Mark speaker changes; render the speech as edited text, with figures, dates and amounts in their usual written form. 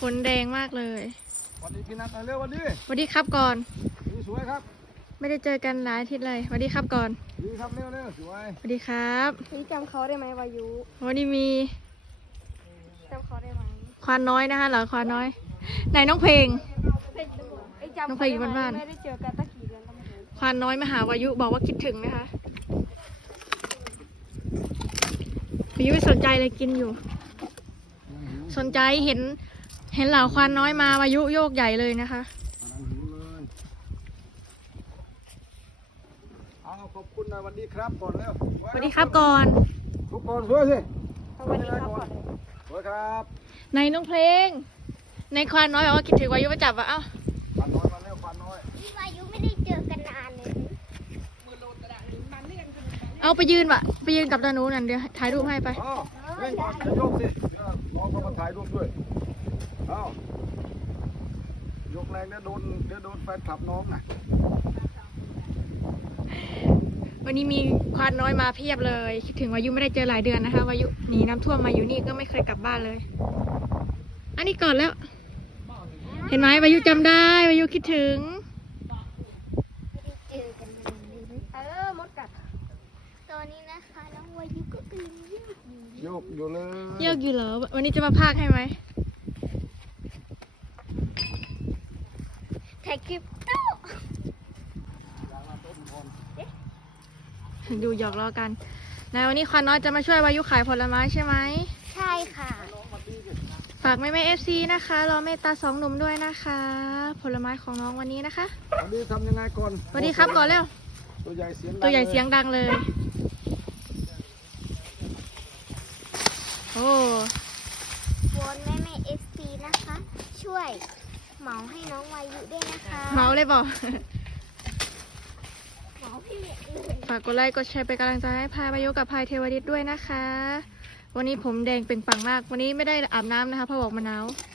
Speaker 1: นแดงมากเลย
Speaker 2: วันนี้พี่นัทเร็ววันนี้
Speaker 1: สวัสดีครับก่อน
Speaker 2: สวยครับ
Speaker 1: ไม่ได้เจอกันหลายอาทิตย์เลยสวัสดีครับก่อน
Speaker 2: ดีครับเร็วสวย
Speaker 1: สวัสดีครับ
Speaker 3: นี่จำเขาได้ไหมวายุ
Speaker 1: วันนี้มี
Speaker 3: จำเขาได้ไหม
Speaker 1: ควานน้อยนะคะเหรอควานน้อยไหนน้องเพลง
Speaker 3: ไอ้จำ
Speaker 1: น้อง
Speaker 3: เขา
Speaker 1: เพลงอยู่
Speaker 3: ได้ไหม
Speaker 1: บ้านๆ
Speaker 3: ไม่ได้เจอกันตั้งกี่เดือนแล้วไม่รู้
Speaker 1: ควานน้อยมาหาวายุบอกว่าคิดถึงนะคะวายุไม่สนใจเลยกินอยู่ สนใจเห็นเหล่าควานน้อยมาวายุโยกใหญ่เลยนะคะ
Speaker 2: เอาขอบคุณนะวันดีครับก่อนแล้ว
Speaker 1: สวัสดีครับก่อน
Speaker 2: ทุกคนสวยสิ
Speaker 3: สวัสดีครับก่อนเลย
Speaker 2: สวยครับ
Speaker 1: ในน้องเพลง ในควานน้อยบอกว่าคิดถึงวายุมาจับว่าเอ้า
Speaker 2: ฟันน้อยมาเร็วฟันน้อย
Speaker 3: พี่วายุไม่ได้เจอกันนานเลย
Speaker 1: เอาไปยืนวะไปยืนกับตาหนูนั่นเดี๋ยวถ่ายรูปให้ไป
Speaker 2: อ้าวเร่งก่อนจะโยกสิน้องก็มาถ่ายรูปด้วยอ้าวยกแรงเดี๋ยวโดนแฟนคลับน้องนะ
Speaker 1: วันนี้มีควานน้อยมาเพียบเลยคิดถึงวายุไม่ได้เจอหลายเดือนนะคะวายุหนีน้ำท่วมมาอยู่นี่ก็ไม่เคยกลับบ้านเลย อันนี้ก่อนแล้ว เห็นไหมวายุจำได้วายุคิดถึง
Speaker 3: ไม่ได้เจอกันนานเลยมดกัดตอนนี้นะคะน้องวายุก็กำลัง
Speaker 2: โย
Speaker 3: ยืดอยู่
Speaker 2: กอยู่เลย
Speaker 1: เยอะอยู่เหรอวันนี้จะมาพากให้ไหม
Speaker 3: ถ่ายคลิปโต้
Speaker 1: อยู่หยอกล้อกันในวันนี้ควานน้อยจะมาช่วยวายุขายผลไม้ใช่ไหม
Speaker 3: ใช่ค่ะ
Speaker 1: ฝากแม่FCนะคะรอเมตตา2 หนุ่มด้วยนะคะ ผลไม้ของน้องวันนี้นะคะ
Speaker 2: วันนี้ทำยังไงก่อน
Speaker 1: สวัสดีครับก่อนแล้ว
Speaker 2: ตัวใหญ่เสียงดัง
Speaker 1: ตัวใหญ่เสียงดังเลย โอ้
Speaker 3: วอนแม่เอฟซีนะคะ ช่วยเหมาให้น้องวายุด้วยนะคะ
Speaker 1: เมาเลยบอก
Speaker 3: เหมาพี่เลย
Speaker 1: ฝากกดไลค์กดแชร์เป็นกำลังใจให้พายประยุกต์กับพายเทวดิตด้วยนะคะ วันนี้ผมแดงเปล่งปลั่งมาก วันนี้ไม่ได้อาบน้ำนะคะเพราะบอกมะนาว